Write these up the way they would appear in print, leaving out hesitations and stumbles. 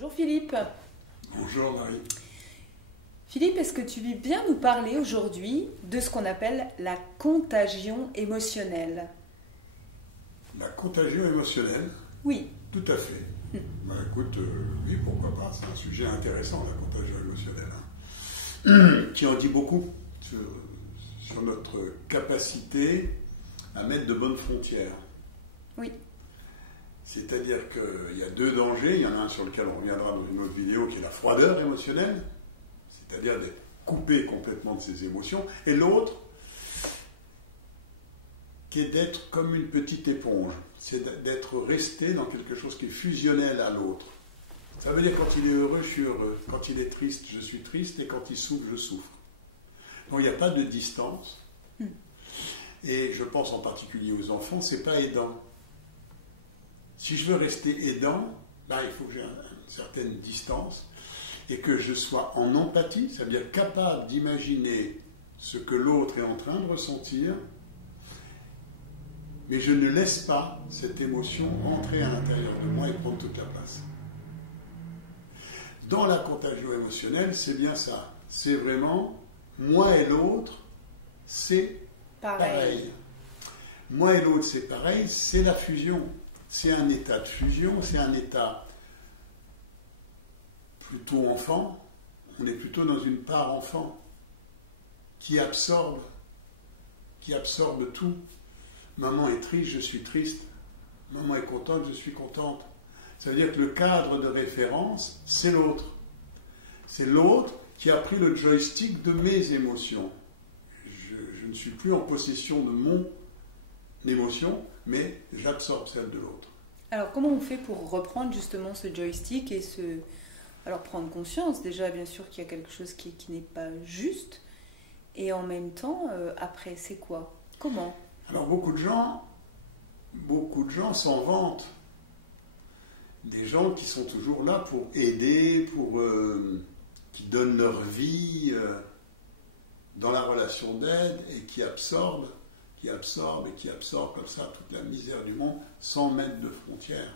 Bonjour Philippe. Bonjour Marie. Philippe, est-ce que tu veux bien nous parler aujourd'hui de ce qu'on appelle la contagion émotionnelle? La contagion émotionnelle? Oui. Tout à fait. Bah, écoute, oui, pourquoi pas, c'est un sujet intéressant, la contagion émotionnelle, hein, qui en dit beaucoup sur notre capacité à mettre de bonnes frontières. Oui. C'est-à-dire qu'il y a deux dangers, il y en a un sur lequel on reviendra dans une autre vidéo, qui est la froideur émotionnelle, c'est-à-dire d'être coupé complètement de ses émotions, et l'autre, qui est d'être comme une petite éponge, c'est d'être resté dans quelque chose qui est fusionnel à l'autre. Ça veut dire quand il est heureux, je suis heureux, quand il est triste, je suis triste, et quand il souffre, je souffre. Donc il n'y a pas de distance, et je pense en particulier aux enfants, c'est pas aidant. Si je veux rester aidant, là il faut que j'ai une certaine distance, et que je sois en empathie, ça veut dire capable d'imaginer ce que l'autre est en train de ressentir, mais je ne laisse pas cette émotion entrer à l'intérieur de moi et prendre toute la place. Dans la contagion émotionnelle, c'est bien ça. C'est vraiment moi et l'autre, c'est pareil. Moi et l'autre, c'est pareil, c'est la fusion. C'est un état de fusion, c'est un état plutôt enfant. On est plutôt dans une part enfant qui absorbe tout. Maman est triste, je suis triste. Maman est contente, je suis contente. Ça veut dire que le cadre de référence, c'est l'autre. C'est l'autre qui a pris le joystick de mes émotions. Je ne suis plus en possession de mon émotion, mais j'absorbe celle de l'autre. Alors comment on fait pour reprendre justement ce joystick et alors prendre conscience déjà bien sûr qu'il y a quelque chose qui n'est pas juste, et en même temps, après c'est quoi? Comment? Alors beaucoup de gens s'en vantent. Des gens qui sont toujours là pour aider, qui donnent leur vie dans la relation d'aide et qui absorbent comme ça toute la misère du monde sans mettre de frontières.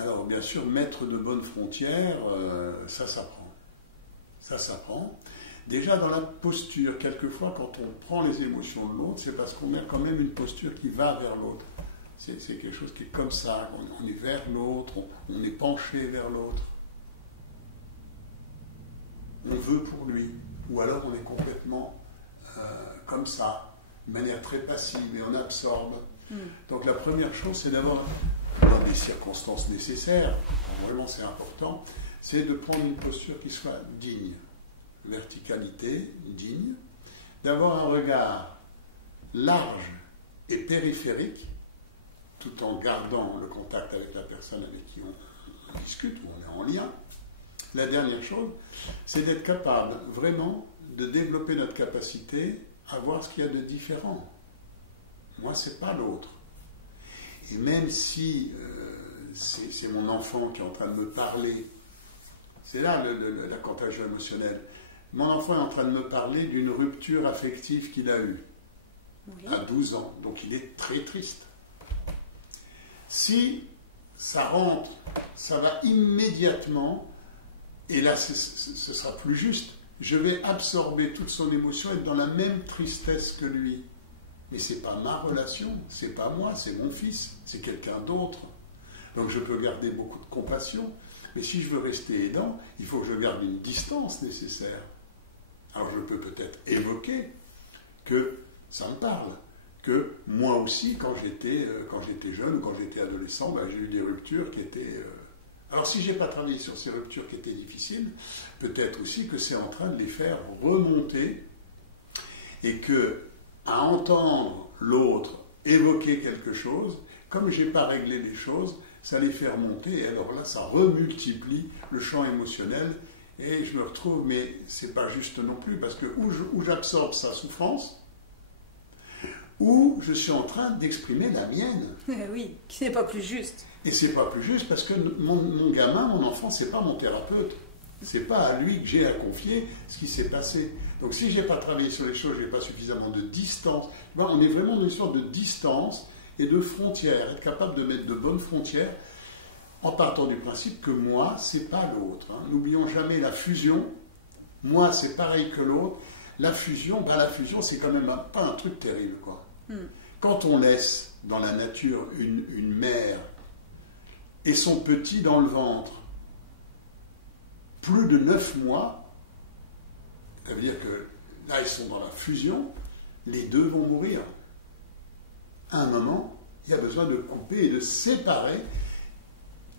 Alors bien sûr, mettre de bonnes frontières, ça s'apprend. Ça s'apprend. Déjà dans la posture, quelquefois quand on prend les émotions de l'autre, c'est parce qu'on a quand même une posture qui va vers l'autre. C'est quelque chose qui est comme ça, on est vers l'autre, on est penché vers l'autre. On veut pour lui. Ou alors on est complètement comme ça, de manière très passive, et on absorbe. Donc la première chose, c'est d'avoir, dans les circonstances nécessaires, vraiment c'est important, c'est de prendre une posture qui soit digne. Verticalité, digne, d'avoir un regard large et périphérique, tout en gardant le contact avec la personne avec qui on discute, où on est en lien. La dernière chose, c'est d'être capable vraiment de développer notre capacité à voir ce qu'il y a de différent. Moi, c'est pas l'autre. Et même si c'est mon enfant qui est en train de me parler, c'est là la contagion émotionnelle. Mon enfant est en train de me parler d'une rupture affective qu'il a eue à 12 ans. Donc il est très triste. Si ça rentre, ça va immédiatement, et là ce sera plus juste, je vais absorber toute son émotion et être dans la même tristesse que lui. Mais ce n'est pas ma relation, c'est pas moi, c'est mon fils, c'est quelqu'un d'autre. Donc je peux garder beaucoup de compassion, mais si je veux rester aidant, il faut que je garde une distance nécessaire. Alors je peux peut-être évoquer que ça me parle, que moi aussi, quand j'étais jeune ou quand j'étais adolescent, j'ai eu des ruptures qui étaient... Alors si je n'ai pas travaillé sur ces ruptures qui étaient difficiles, peut-être aussi que c'est en train de les faire remonter, et que, à entendre l'autre évoquer quelque chose, comme je n'ai pas réglé les choses, ça les fait remonter, et alors là, ça remultiplie le champ émotionnel, et je me retrouve, mais c'est pas juste non plus, parce que où j'absorbe sa souffrance, ou je suis en train d'exprimer la mienne. Oui, qui n'est pas plus juste. Et c'est pas plus juste, parce que mon gamin, mon enfant, c'est pas mon thérapeute. C'est pas à lui que j'ai à confier ce qui s'est passé. Donc si j'ai pas travaillé sur les choses, j'ai pas suffisamment de distance. On est vraiment dans une sorte de distance et de frontières, être capable de mettre de bonnes frontières en partant du principe que moi, c'est pas l'autre. Hein. N'oublions jamais la fusion. Moi, c'est pareil que l'autre. La fusion, c'est quand même pas un truc terrible, quoi. Quand on laisse dans la nature une mère et son petit dans le ventre, plus de 9 mois, ça veut dire que là, ils sont dans la fusion, les deux vont mourir. À un moment, il y a besoin de couper et de séparer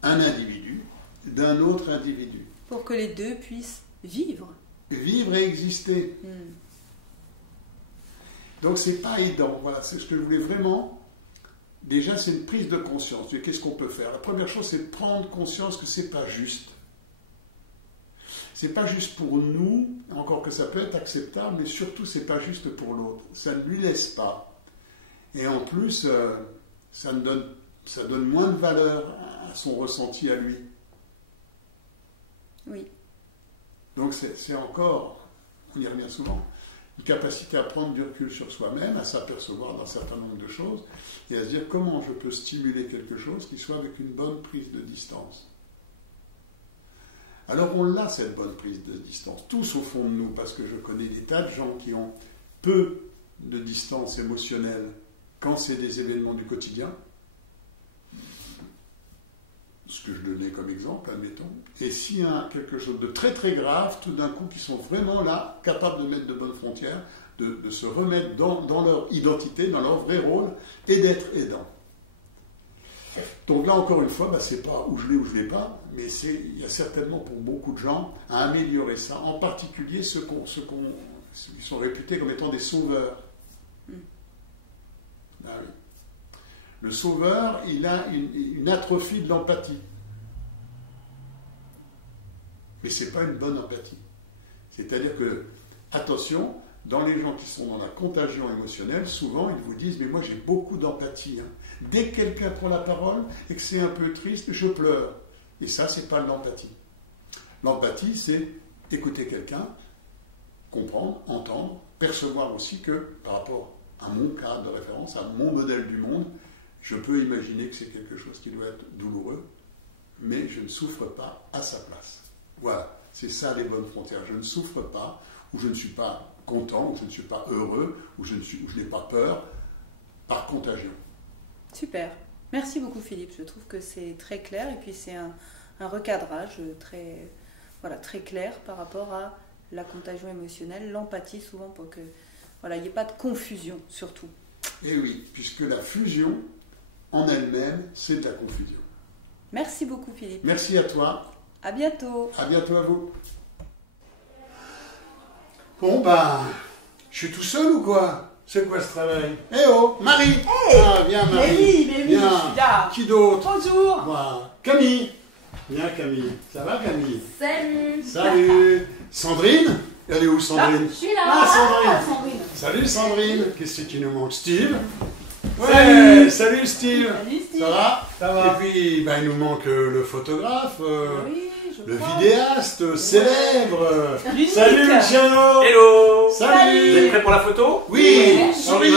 un individu d'un autre individu. Pour que les deux puissent vivre. Vivre et exister. Donc c'est pas aidant. Voilà, c'est ce que je voulais vraiment. Déjà, c'est une prise de conscience. Qu'est-ce qu'on peut faire? La première chose, c'est de prendre conscience que c'est pas juste. C'est pas juste pour nous, encore que ça peut être acceptable, mais surtout, c'est pas juste pour l'autre. Ça ne lui laisse pas. Et en plus, ça donne moins de valeur à son ressenti à lui. Oui. Donc c'est encore, on y revient souvent, une capacité à prendre du recul sur soi-même, à s'apercevoir d'un certain nombre de choses, et à se dire comment je peux stimuler quelque chose qui soit avec une bonne prise de distance. Alors on l'a, cette bonne prise de distance, tous au fond de nous, parce que je connais des tas de gens qui ont peu de distance émotionnelle quand c'est des événements du quotidien, ce que je donnais comme exemple, admettons, et s'il y a quelque chose de très très grave, tout d'un coup, qui sont vraiment là, capables de mettre de bonnes frontières, de se remettre dans leur identité, dans leur vrai rôle, et d'être aidants. Donc là, encore une fois, c'est pas où je l'ai ou je l'ai pas, mais il y a certainement pour beaucoup de gens à améliorer ça, en particulier ceux qui sont réputés comme étant des sauveurs. Ah oui. Le sauveur, il a une atrophie de l'empathie. Mais ce n'est pas une bonne empathie. C'est-à-dire que, attention, dans les gens qui sont dans la contagion émotionnelle, souvent ils vous disent « mais moi j'ai beaucoup d'empathie. Hein. Dès que quelqu'un prend la parole et que c'est un peu triste, je pleure. » Et ça, ce n'est pas de l'empathie. L'empathie, c'est écouter quelqu'un, comprendre, entendre, percevoir aussi que, par rapport à mon cadre de référence, à mon modèle du monde, je peux imaginer que c'est quelque chose qui doit être douloureux, mais je ne souffre pas à sa place. Voilà, c'est ça les bonnes frontières. Je ne souffre pas, ou je ne suis pas content, ou je ne suis pas heureux, ou je n'ai pas peur, par contagion. Super. Merci beaucoup Philippe. Je trouve que c'est très clair, et puis c'est un recadrage très clair par rapport à la contagion émotionnelle, l'empathie souvent, pour que il n'y ait pas de confusion surtout. Et oui, puisque la fusion, en elle-même, c'est de la confusion. Merci beaucoup Philippe. Merci à toi. À bientôt. À bientôt à vous. Bon je suis tout seul ou quoi? C'est quoi ce travail? Eh oh, Marie. Hey. Ah, viens Marie. Mais oui, je Viens. suis là. Qui d'autre? Bonjour. Voilà. Camille. Viens Camille. Ça va Camille? Salut. Salut. Sandrine? Elle est où Sandrine? Je suis là. Ah, Sandrine. Sandrine. Salut Sandrine. Qu'est-ce qui nous manque? Steve? Ouais, salut Steve. Salut Steve. Ça va? Ça va. Et puis, il nous manque le photographe, Oui, je le crois. vidéaste célèbre. L'unique. Salut Luciano. Hello. Salut. Vous êtes prêts pour la photo? Oui, Oui. souriez.